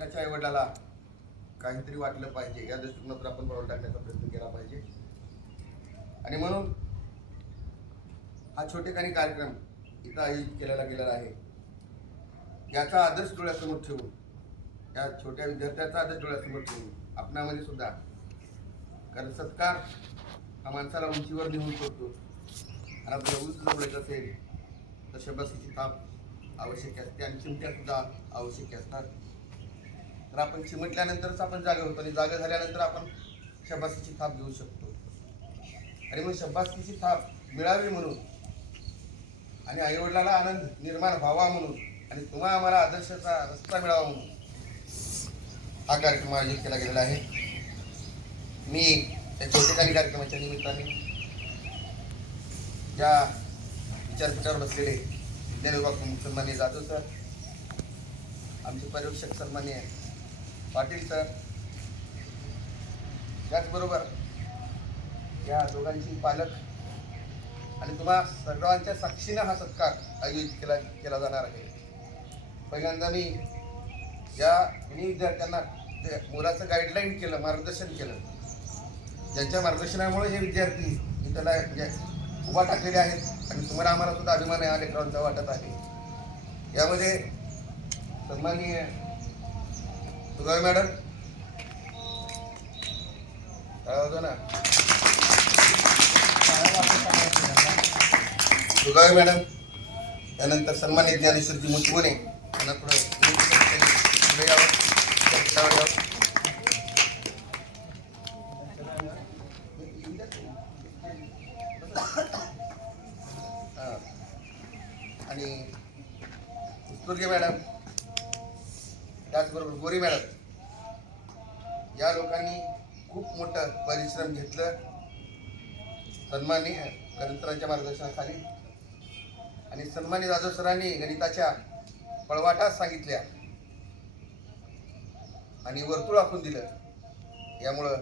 प्रत्येकाच्या आईवडिलाला काहीतरी वाटलं पाहिजे. या दृष्टिकोनातून आपण बरोबर टाकण्याचा प्रयत्न केला पाहिजे. आणि म्हणून हा छोटेखानी कार्यक्रम इथं आयोजित केलेला गेलेला आहे. याचा आदर्श डोळ्यासमोर ठेवून या छोट्या विद्यार्थ्याचा आदर्श डोळ्यासमोर ठेवून आपणामध्ये सुद्धा कारण सत्कार हा माणसाला उंचीवर नेऊन सोडतो आणि आपल्याला उंच जमवायचं असेल तर शब्दाची थाप आवश्यक असते आणि चिमट्यासुद्धा आवश्यक असतात. तर आपण चिमटल्यानंतरच आपण जागा होतो आणि जागा झाल्यानंतर आपण शबासीची थाप घेऊ शकतो. आणि मग शबासकीची थाप मिळावी म्हणून आणि आईवडिलाला आनंद निर्माण व्हावा म्हणून आणि तुम्हा आम्हाला आदर्शाचा रस्ता मिळावा म्हणून हा कार्यक्रम आयोजित केला गेलेला आहे. मी त्या छोटेखाली कार्यक्रमाच्या निमित्ताने या विचारपीठावर बसलेले विज्ञान विभाग प्रमुख सन्मान्य जाधव सर आमचे पर्यवेक्षक सन्मान्य पाटील सर. त्याचबरोबर या दोघांची पालक आणि तुम्हा सर्वांच्या साक्षीनं हा सत्कार आयोजित केला केला जाणार आहे. पहिल्यांदा मी या दोन्ही विद्यार्थ्यांना ते मुलाचं गाईडलाईन केलं मार्गदर्शन केलं ज्यांच्या मार्गदर्शनामुळे हे विद्यार्थी इथला म्हणजे उभा टाकलेले आहेत आणि तुम्हाला आम्हाला सुद्धा अभिमान या लेकरांचा वाटत आहे. यामध्ये सन्माननीय सुगावे मॅडम. काय होतं ना सुगावे मॅडम. त्यानंतर सन्मानित ज्ञानेश्वरजी मुचगुणे यांना पुढे पुढे यावं. आणि मॅडम. त्याचबरोबर गोरी मॅडम या लोकांनी खूप मोठं परिश्रम घेतलं. सन्माननीय गणितरांच्या मार्गदर्शनाखाली. आणि सन्मानी राजो सरांनी गणिताच्या पळवाटात सांगितल्या. आणि वर्तुळ आखून दिलं. यामुळं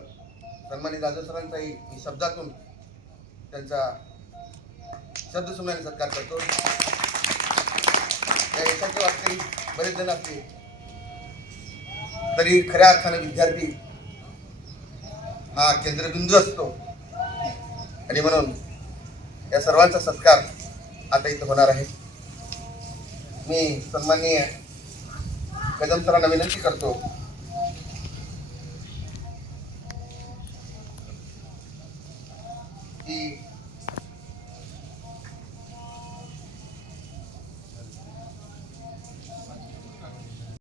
सन्मानी राजो सरांचाही मी शब्दातून त्यांचा शब्द सुमनाने सत्कार करतो. या यशाचे वाटकरी बरेच जण असते तरी खऱ्या अर्थानं विद्यार्थी हा केंद्रबिंदू असतो. आणि म्हणून या सर्वांचा सत्कार आता इथं होणार आहे. मी सन्माननीय कदमसरांना विनंती करतो. की